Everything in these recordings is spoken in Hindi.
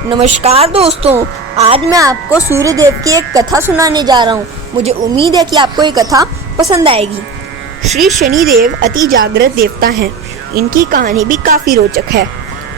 नमस्कार दोस्तों, आज मैं आपको सूर्यदेव की एक कथा सुनाने जा रहा हूँ। मुझे उम्मीद है कि आपको ये कथा पसंद आएगी। श्री शनिदेव अति जागृत देवता हैं। इनकी कहानी भी काफ़ी रोचक है।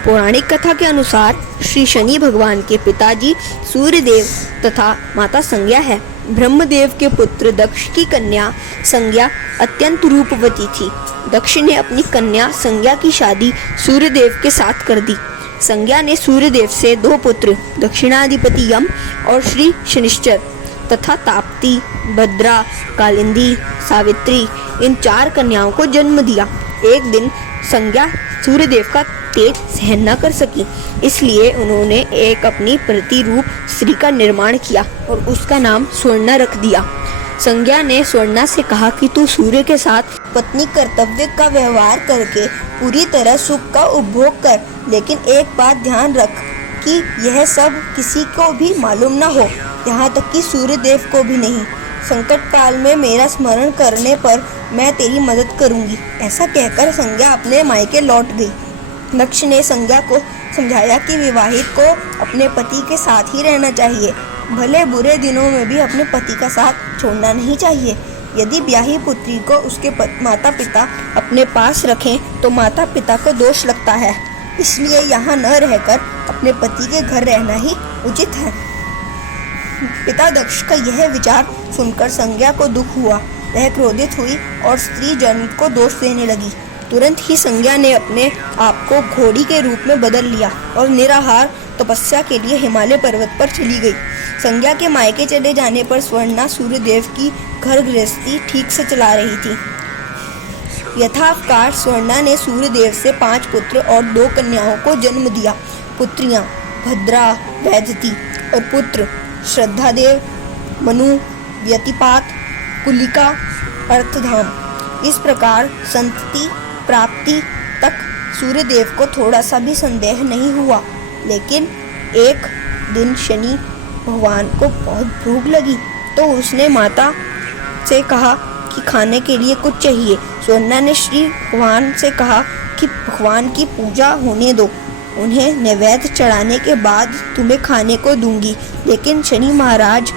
पौराणिक कथा के अनुसार श्री शनि भगवान के पिताजी सूर्यदेव तथा माता संज्ञा है। ब्रह्मदेव के पुत्र दक्ष की कन्या संज्ञा अत्यंत रूपवती थी। दक्ष ने अपनी कन्या संज्ञा की शादी सूर्यदेव के साथ कर दी। संज्ञा ने सूर्यदेव से 2 पुत्र दक्षिणाधिपति यम और श्री शनिश्चर तथा ताप्ती, भद्रा, कालिंदी, सावित्री इन 4 कन्याओं को जन्म दिया। एक दिन संज्ञा सूर्यदेव का तेज सहन न कर सकी, इसलिए उन्होंने एक अपनी प्रतिरूप स्त्री का निर्माण किया और उसका नाम स्वर्णा रख दिया। संज्ञा ने स्वर्णा से कहा कि तू सूर्य के साथ पत्नी कर्तव्य का व्यवहार करके पूरी तरह सुख का उपभोग कर, लेकिन एक बात ध्यान रख कि यह सब किसी को भी मालूम न हो, यहाँ तक कि सूर्यदेव को भी नहीं। संकट काल में मेरा स्मरण करने पर मैं तेरी मदद करूँगी। ऐसा कहकर संज्ञा अपने मायके लौट गई। दक्ष ने संज्ञा को समझाया कि विवाहित को अपने पति के साथ ही रहना चाहिए, भले बुरे दिनों में भी अपने पति का साथ छोड़ना नहीं चाहिए। यदि ब्याही पुत्री को उसके माता पिता अपने पास रखें तो माता पिता को दोष लगता है, इसलिए यहाँ न रहकर अपने पति के घर रहना ही उचित है। पिता दक्ष का यह विचार सुनकर संज्ञा को दुख हुआ। वह क्रोधित हुई और स्त्री जन को दोष देने लगी। तुरंत ही संज्ञा ने अपने आप को घोड़ी के रूप में बदल लिया और निराहार तपस्या के लिए हिमालय पर्वत पर चली गई। संज्ञा के मायके चले जाने पर स्वर्णा सूर्यदेव की घर गृहस्थी ठीक से चला रही थी। यथावकाश स्वर्णा ने सूर्यदेव से 5 पुत्र और 2 कन्याओं को जन्म दिया। पुत्रियां भद्रा, वैदती और पुत्र श्रद्धादेव, मनु, व्यतिपात, कुलिका, अर्थधाम। इस प्रकार संतति प्राप्ति तक सूर्यदेव को थोड़ा सा भी संदेह नहीं हुआ। लेकिन एक दिन शनि भगवान को बहुत भूख लगी तो उसने माता से कहा कि खाने के लिए कुछ चाहिए। स्वर्णा ने श्री भगवान से कहा कि भगवान की पूजा होने दो, उन्हें नैवेद्य चढ़ाने के बाद तुम्हें खाने को दूंगी। लेकिन शनि महाराज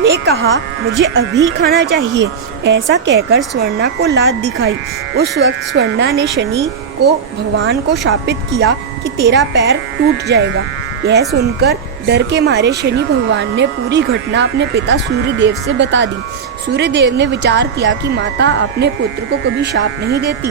ने कहा मुझे अभी खाना चाहिए। ऐसा कहकर स्वर्णा को लात दिखाई। उस वक्त स्वर्णा ने शनि को भगवान को शापित किया कि तेरा पैर टूट जाएगा। यह सुनकर डर के मारे शनि भगवान ने पूरी घटना अपने पिता सूर्यदेव से बता दी। सूर्यदेव ने विचार किया कि माता अपने पुत्र को कभी शाप नहीं देती,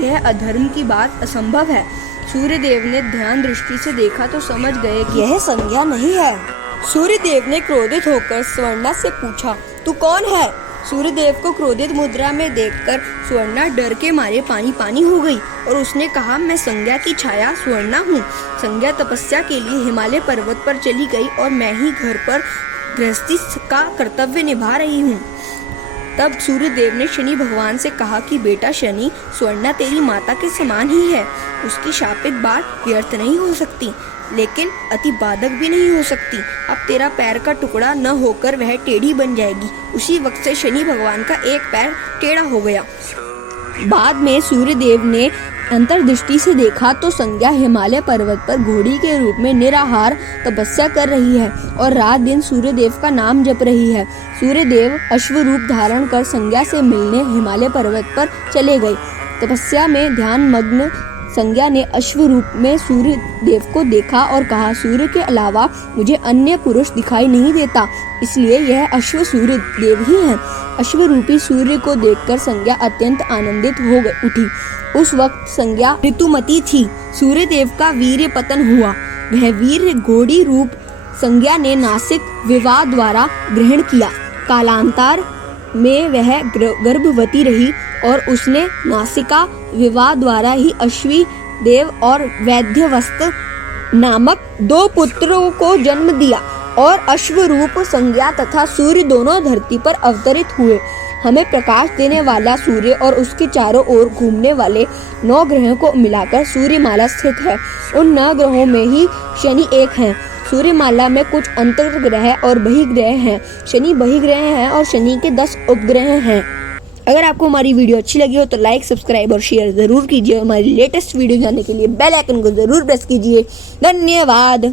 यह अधर्म की बात असंभव है। सूर्यदेव ने ध्यान दृष्टि से देखा तो समझ गए कि यह संज्ञा नहीं है। सूर्यदेव ने क्रोधित होकर स्वर्णा से पूछा, तू कौन है? सूर्यदेव को क्रोधित मुद्रा में देखकर स्वर्णा डर के मारे पानी पानी हो गई और उसने कहा, मैं संज्ञा की छाया स्वर्णा हूँ। संज्ञा तपस्या के लिए हिमालय पर्वत पर चली गई और मैं ही घर पर गृहस्थी का कर्तव्य निभा रही हूँ। तब सूर्यदेव ने शनि भगवान से कहा कि बेटा शनि, स्वर्णा तेरी माता के समान ही है। उसकी शापित बात व्यर्थ नहीं हो सकती, लेकिन अति बाधक भी नहीं हो सकती। अब तेरा पैर का टुकड़ा न होकर वह टेढ़ी बन जाएगी। उसी वक्त से शनि भगवान का एक पैर टेढ़ा हो गया। बाद में सूर्यदेव ने अंतर्दृष्टि से देखा तो संज्ञा हिमालय पर्वत पर घोड़ी के रूप में निराहार तपस्या कर रही है और रात दिन सूर्यदेव का नाम जप रही है। सूर्यदेव अश्व रूप धारण कर संज्ञा से मिलने हिमालय पर्वत पर चले गए। तपस्या में ध्यान मग्न संज्ञा ने अश्व रूप में सूर्य देव को देखा और कहा, सूर्य के अलावा मुझे अन्य पुरुष दिखाई नहीं देता, इसलिए यह अश्व सूर्य देव ही है। अश्व रूपी सूर्य को देखकर संज्ञा अत्यंत आनंदित हो उठी। उस वक्त संज्ञा ऋतुमती थी। सूर्य देव का वीर्य पतन हुआ। वह वीर्य घोड़ी रूप संज्ञा ने नासिक विवाह द्वारा ग्रहण किया। कालांतर में वह गर्भवती रही और उसने नासिका विवाह द्वारा ही अश्वी देव और वैद्यवस्त नामक 2 पुत्रों को जन्म दिया और अश्व रूप संज्ञा तथा सूर्य दोनों धरती पर अवतरित हुए। हमें प्रकाश देने वाला सूर्य और उसके चारों ओर घूमने वाले 9 ग्रहों को मिलाकर सूर्यमाला स्थित है। उन 9 ग्रहों में ही शनि एक है। सूर्यमाला में कुछ अंतर्ग्रह और बहिग्रह हैं। शनि बहिग्रह हैं और शनि के 10 उपग्रह हैं। अगर आपको हमारी वीडियो अच्छी लगी हो तो लाइक, सब्सक्राइब और शेयर ज़रूर कीजिए। हमारी लेटेस्ट वीडियो जानने के लिए बेल आइकन को ज़रूर प्रेस कीजिए। धन्यवाद।